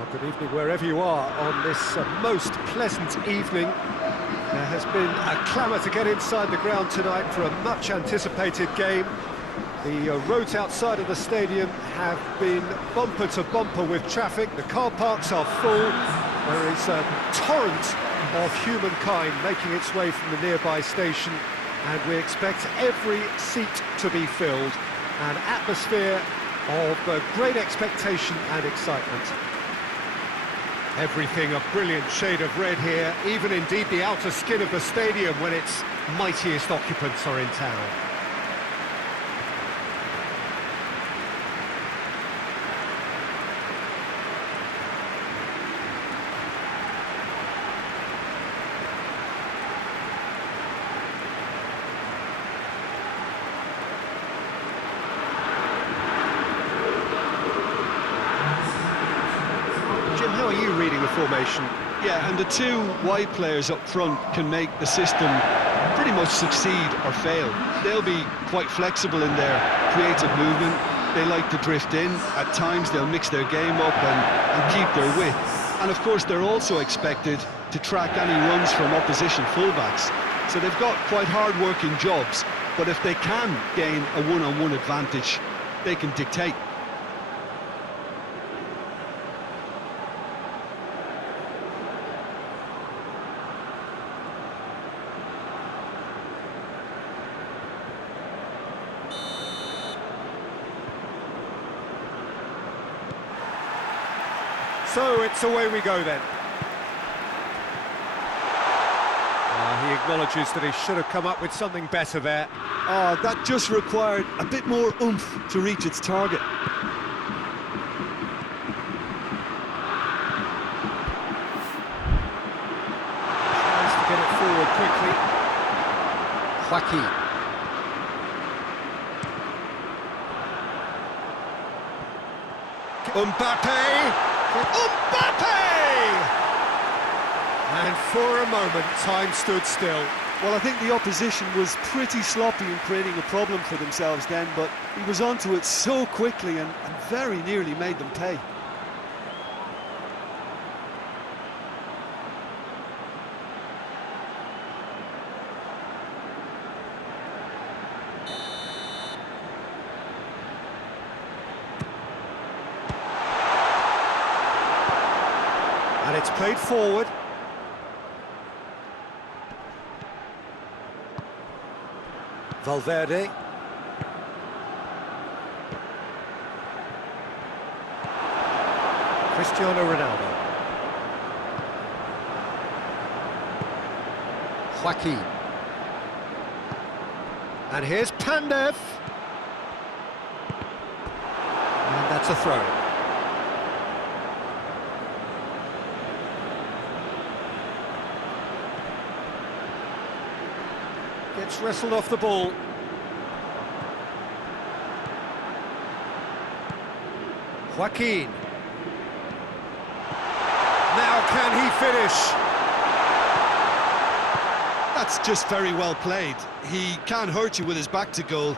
Well, good evening wherever you are on this most pleasant evening. There has been a clamour to get inside the ground tonight for a much-anticipated game. The roads outside of the stadium have been bumper to bumper with traffic. The car parks are full. There is a torrent of humankind making its way from the nearby station, and we expect every seat to be filled. An atmosphere of great expectation and excitement. Everything a brilliant shade of red here, even indeed the outer skin of the stadium when its mightiest occupants are in town. How are you reading the formation? Yeah, and the two wide players up front can make the system pretty much succeed or fail. They'll be quite flexible in their creative movement. They like to drift in. At times they'll mix their game up and keep their width. And of course they're also expected to track any runs from opposition fullbacks. So they've got quite hard-working jobs, but if they can gain a one-on-one advantage, they can dictate. So it's away we go then. He acknowledges that he should have come up with something better there. That just required a bit more oomph to reach its target. Tries to get it forward quickly. Joaquin. Mbappe! And for a moment, time stood still. Well, I think the opposition was pretty sloppy in creating a problem for themselves then, but he was onto it so quickly and very nearly made them pay. And it's played forward. Valverde. Cristiano Ronaldo. Joaquin. And here's Pandev. And that's a throw. Gets wrestled off the ball. Joaquin. Now can he finish? That's just very well played. He can't hurt you with his back to goal,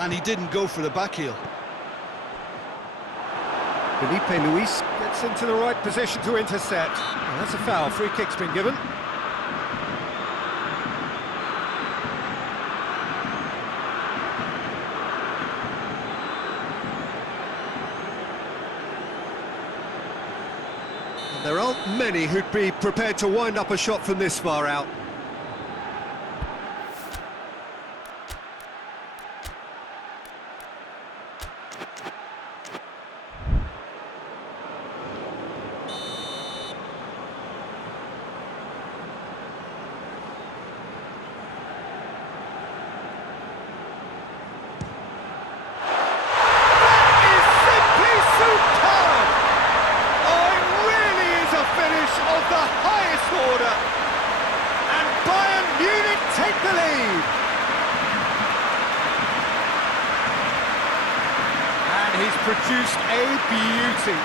and he didn't go for the back heel. Felipe Luis gets into the right position to intercept. Well, that's a foul. Free kick's been given. There aren't many who'd be prepared to wind up a shot from this far out. Order, and Bayern Munich take the lead. And he's produced a beauty.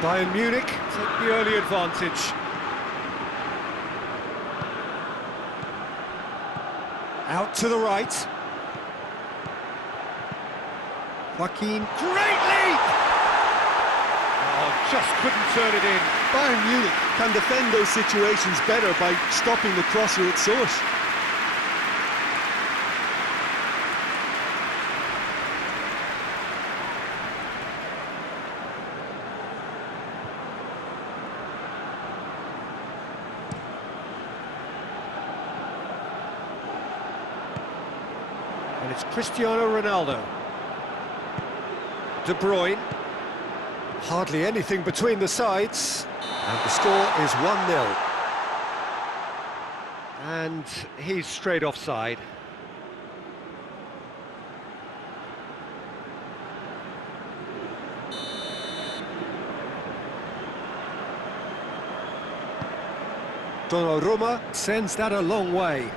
Bayern Munich take the early advantage. Out to the right. Joaquin, great leap! Oh, just couldn't turn it in. Bayern Munich can defend those situations better by stopping the crosser at source. And it's Cristiano Ronaldo. De Bruyne. Hardly anything between the sides. And the score is 1-0. And he's straight offside. Donnarumma sends that a long way.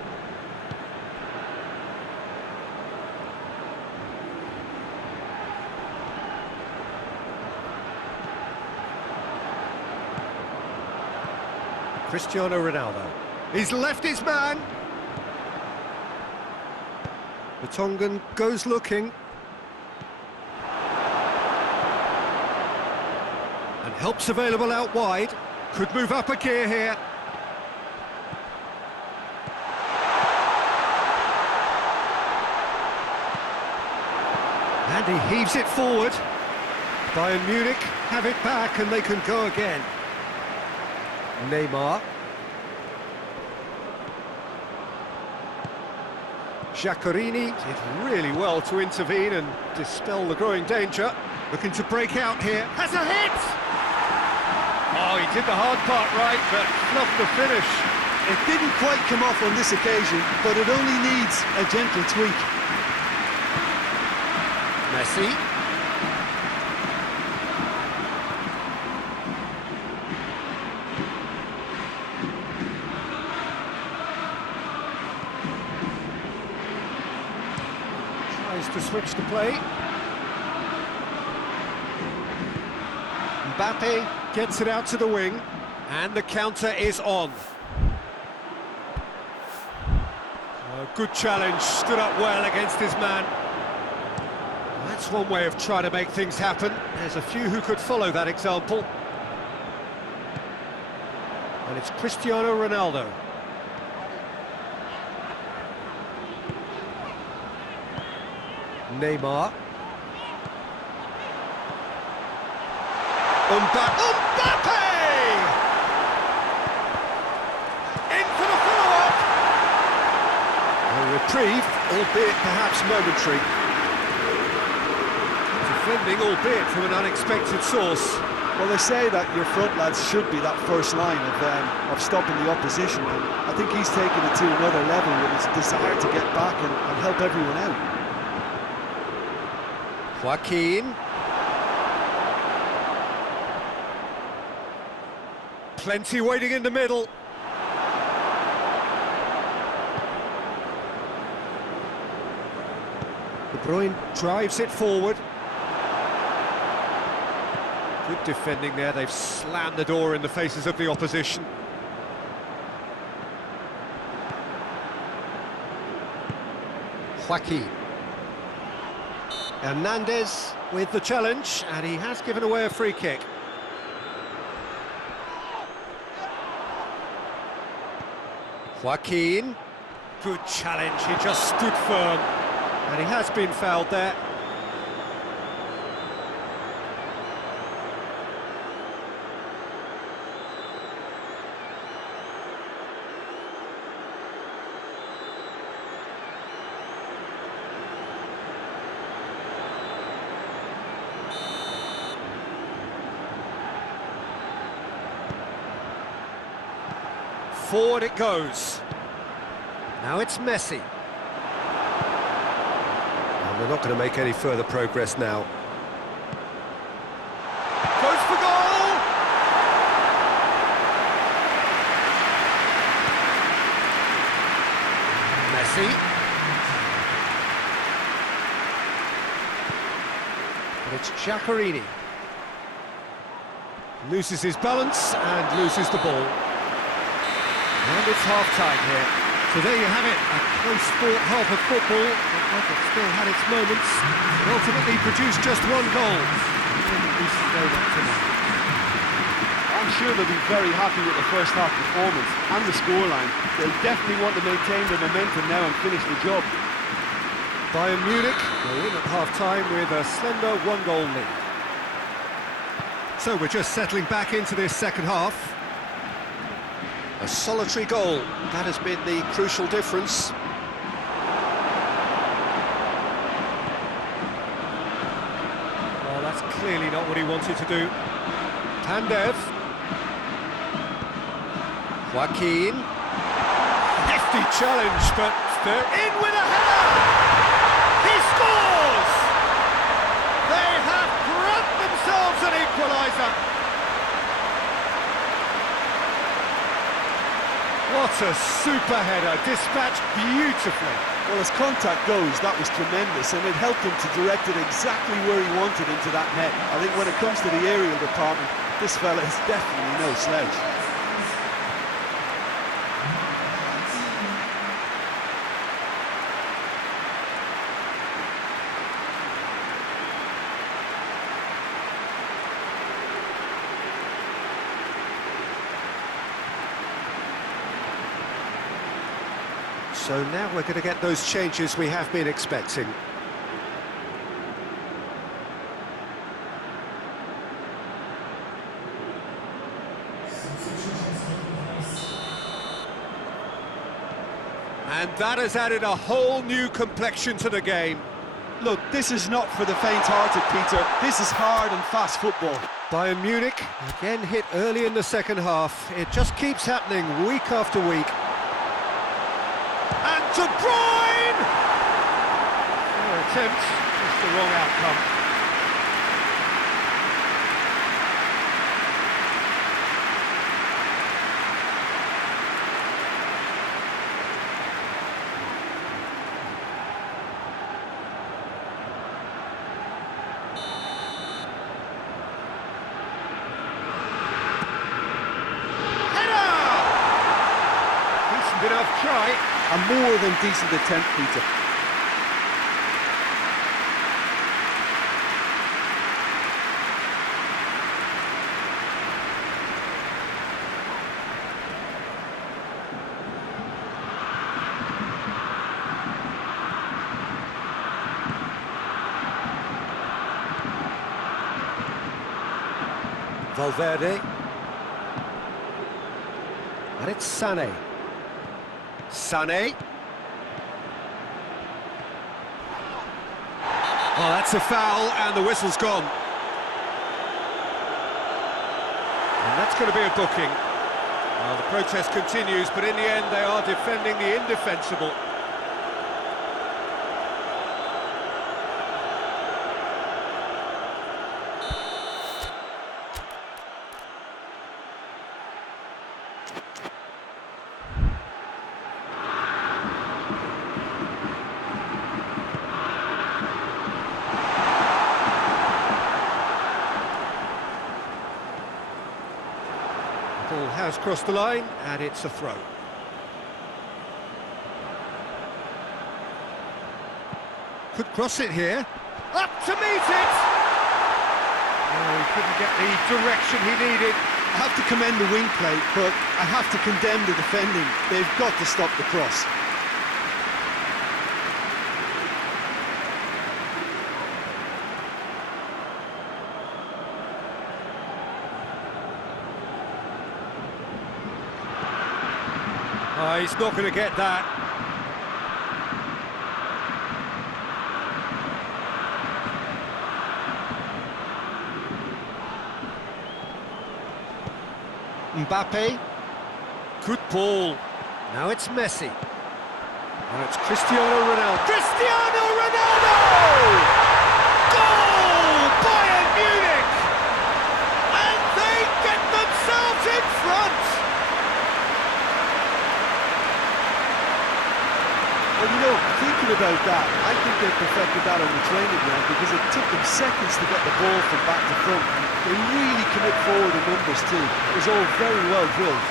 Cristiano Ronaldo. He's left his man. The Tongan goes looking. And help's available out wide. Could move up a gear here. And he heaves it forward. Bayern Munich have it back and they can go again. Neymar. Giaccherini did really well to intervene and dispel the growing danger. Looking to break out here. Has a hit! Oh, he did the hard part right, but fluffed the finish. It didn't quite come off on this occasion, but it only needs a gentle tweak. Messi. To switch the play. Mbappe gets it out to the wing, and the counter is on. A good challenge, stood up well against his man. That's one way of trying to make things happen. There's a few who could follow that example. And it's Cristiano Ronaldo. Neymar. Mbappe! In for the follow-up! A reprieve, albeit perhaps momentary. Defending, albeit from an unexpected source. Well, they say that your front lads should be that first line of stopping the opposition. And I think he's taken it to another level with his desire to get back and help everyone out. Joaquin. Plenty waiting in the middle. De Bruyne drives it forward. Good defending there, they've slammed the door in the faces of the opposition. Joaquin. Hernandez with the challenge, and he has given away a free kick. Joaquin. Good challenge, he just stood firm. And he has been fouled there. Forward it goes. Now it's Messi. And they're not going to make any further progress now. Goes for goal! Messi. And it's Giaccherini. Loses his balance and loses the ball. And it's half-time here. So there you have it, a close-fought half of football, but it still had its moments. It ultimately produced just one goal. I'm sure they'll be very happy with the first half performance and the scoreline. They'll definitely want to maintain the momentum now and finish the job. Bayern Munich go in at half-time with a slender one-goal lead. So we're just settling back into this second half. A solitary goal, that has been the crucial difference. Well, that's clearly not what he wanted to do. Pandev. Joaquin. Hefty challenge, but they're in with a header! He scores! They have grabbed themselves an equaliser! What a super header, dispatched beautifully. Well, as contact goes, that was tremendous, and it helped him to direct it exactly where he wanted into that net. I think when it comes to the aerial department, this fella is definitely no slouch. So now we're going to get those changes we have been expecting. And that has added a whole new complexion to the game. Look, this is not for the faint-hearted, Peter. This is hard and fast football. Bayern Munich, again hit early in the second half. It just keeps happening week after week. And De Bruyne! Their attempt, just the wrong outcome. Decent enough try. A more than decent attempt, Peter. Valverde. And it's Sané. Sané. Oh, that's a foul, and the whistle's gone. And that's going to be a booking. Well, the protest continues, but in the end they are defending the indefensible. Ball has crossed the line, and it's a throw. Could cross it here. Up to meet it! Oh, he couldn't get the direction he needed. I have to commend the wing play, but I have to condemn the defending. They've got to stop the cross. Oh, he's not going to get that. Mbappe. Good ball. Now it's Messi. Now it's Cristiano Ronaldo. Cristiano Ronaldo! Goal! Bayern Munich! And they get themselves in front! Well, you know, thinking about that. I think they perfected that on the training ground because it took them seconds to get the ball from back to front. They really commit forward in numbers too. It was all very well drilled.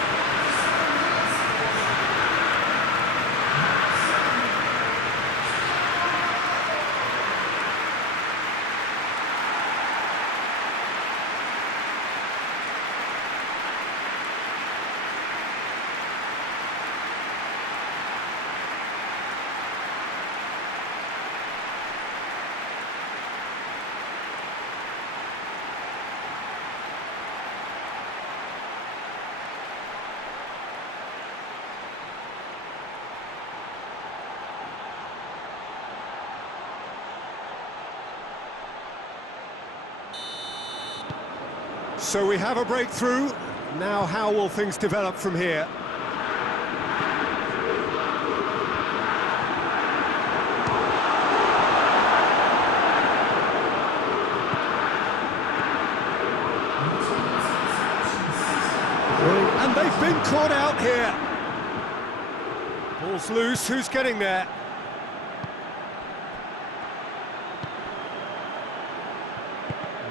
So we have a breakthrough. Now how will things develop from here? And they've been caught out here. Ball's loose, who's getting there?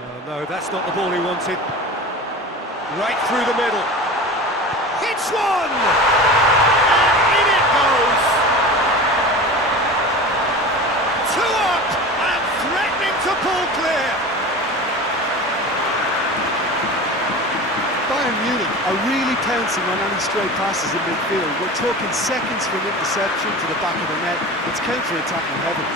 Oh, no, that's not the ball he wanted. Right through the middle. Hits one! And in it goes! 2 up and threatening to pull clear. Bayern Munich are really pouncing on any stray passes in midfield. We're talking seconds from interception to the back of the net. It's counter-attacking heaven.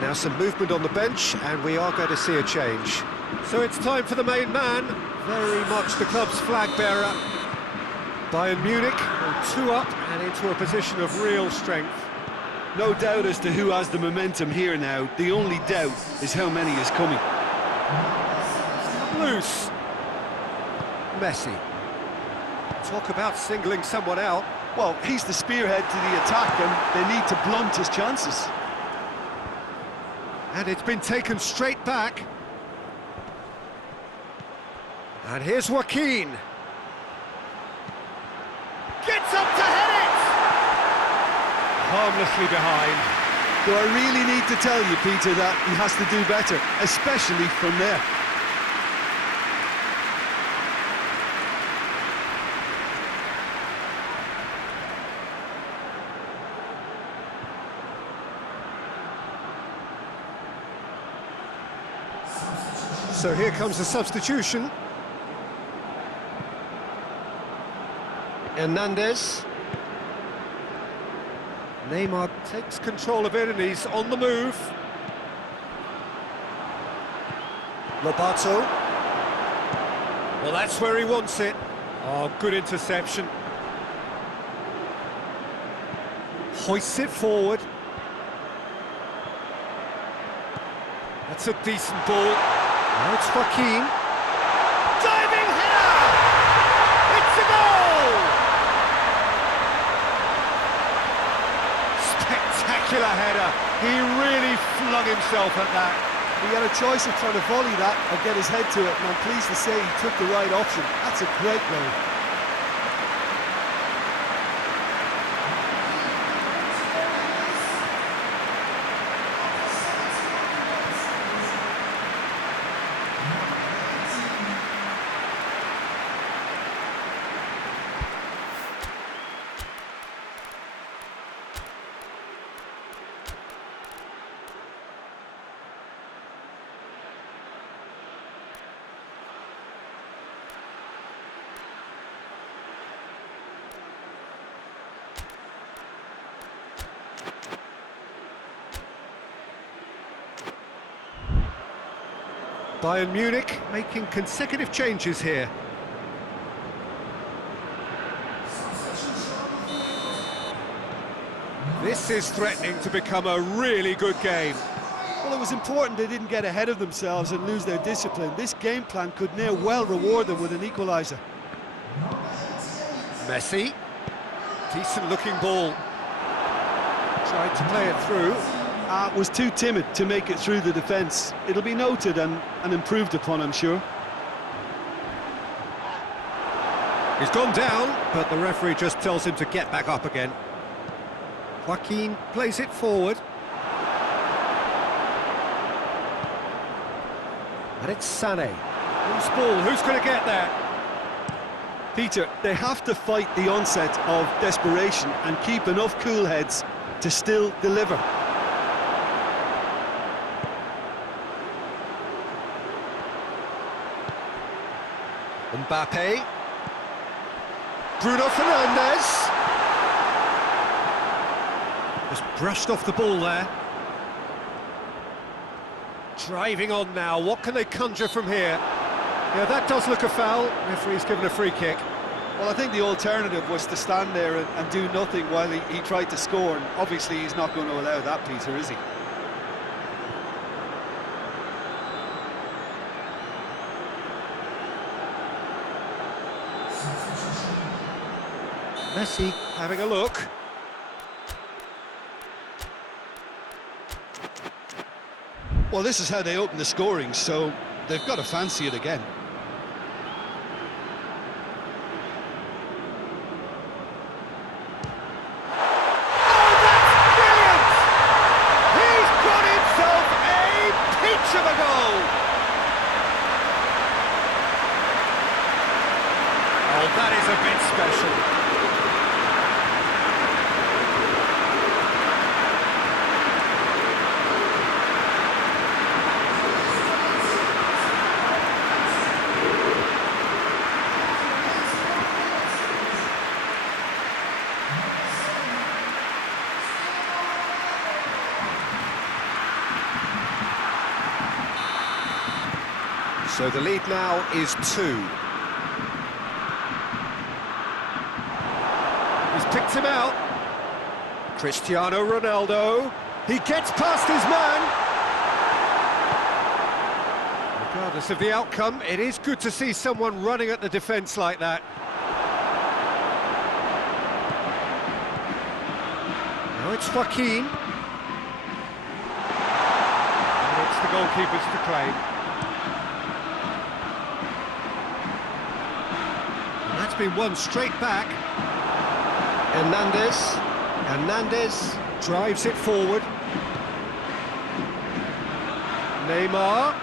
Now some movement on the bench, and we are going to see a change. So it's time for the main man, very much the club's flag bearer. Bayern Munich go 2 up and into a position of real strength. No doubt as to who has the momentum here now. The only doubt is how many is coming. Loose. Messi. Talk about singling someone out. Well, he's the spearhead to the attack and they need to blunt his chances. And it's been taken straight back. And here's Joaquin. Gets up to head it! Harmlessly behind. Do I really need to tell you, Peter, that he has to do better, especially from there? So here comes the substitution. Hernandez. Neymar takes control of it and he's on the move. Lobato. Well, that's where he wants it. Oh, good interception. Hoists it forward. That's a decent ball. Now it's Joaquin. Diving header! It's a goal! Spectacular header. He really flung himself at that. He had a choice of trying to volley that or get his head to it, and I'm pleased to say he took the right option. That's a great goal. Bayern Munich making consecutive changes here. This is threatening to become a really good game. Well, it was important they didn't get ahead of themselves and lose their discipline. This game plan could near well reward them with an equaliser. Messi, decent looking ball. Tried to play it through. Was too timid to make it through the defence. It'll be noted and improved upon, I'm sure. He's gone down, but the referee just tells him to get back up again. Joaquin plays it forward. And it's Sané. Who's ball? Who's going to get there? Peter, they have to fight the onset of desperation and keep enough cool heads to still deliver. Mbappe. Bruno Fernandes. Just brushed off the ball there. Driving on now, what can they conjure from here? Yeah, that does look a foul. Referee's given a free kick. Well, I think the alternative was to stand there and do nothing while he tried to score, and obviously he's not going to allow that, Peter, is he? Messi having a look. Well, this is how they open the scoring, so they've got to fancy it again. Oh, that's brilliant! He's got himself a peach of a goal! Oh, that is a bit special. So the lead now is 2. He's picked him out. Cristiano Ronaldo. He gets past his man. Regardless of the outcome, it is good to see someone running at the defence like that. Now it's Joaquin. And it's the goalkeepers to claim. That's been won straight back. Hernandez drives it forward. Neymar.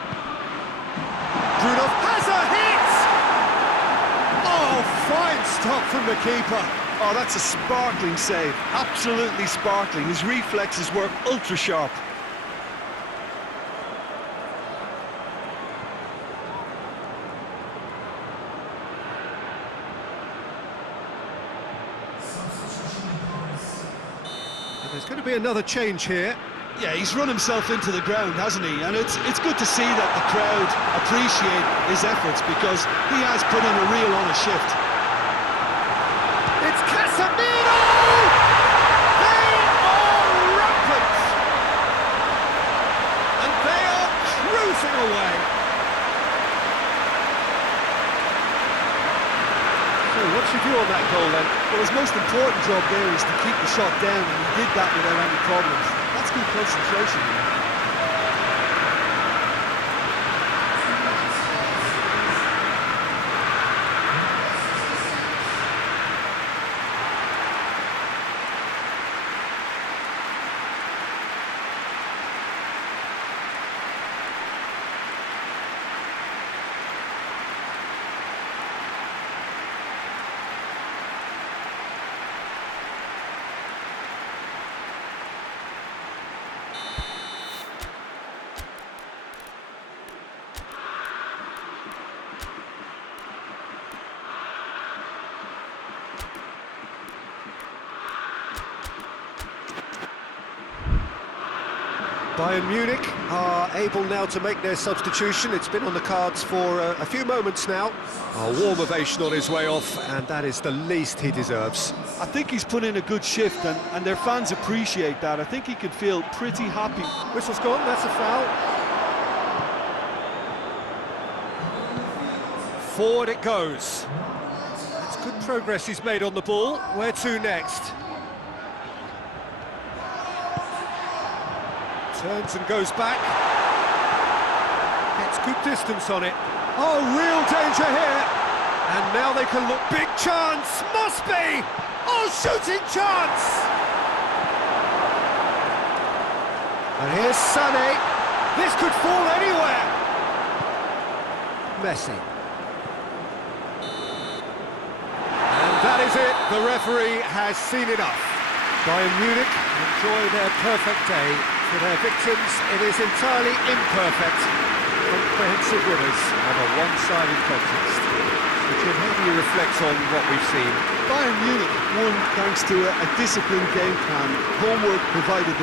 Bruno has a hit! Oh, fine stop from the keeper. Oh, that's a sparkling save. Absolutely sparkling. His reflexes work ultra sharp. There's going to be another change here. Yeah, he's run himself into the ground, hasn't he? And it's good to see that the crowd appreciate his efforts, because he has put in a real honest shift. It's Casemiro! They are rampant! And they are cruising away. So what's your view on that goal then? Well, his most important job there is to keep the shot down, and he did that without any problems. That's good concentration. Bayern Munich are able now to make their substitution. It's been on the cards for a few moments now. A warm ovation on his way off, and that is the least he deserves. I think he's put in a good shift, and their fans appreciate that. I think he could feel pretty happy. Whistle's gone, that's a foul. Forward it goes. That's good progress he's made on the ball. Where to next? Turns and goes back. Gets good distance on it. Oh, real danger here. And now they can look. Big chance! Must be! Oh, shooting chance! And here's Sané. This could fall anywhere. Messi. And that is it. The referee has seen enough. Bayern Munich enjoy their perfect day. For their victims, it is entirely imperfect. Comprehensive winners of a one-sided contest. Richard, how do you reflect on what we've seen? Bayern Munich won thanks to a disciplined game plan. Homework provided the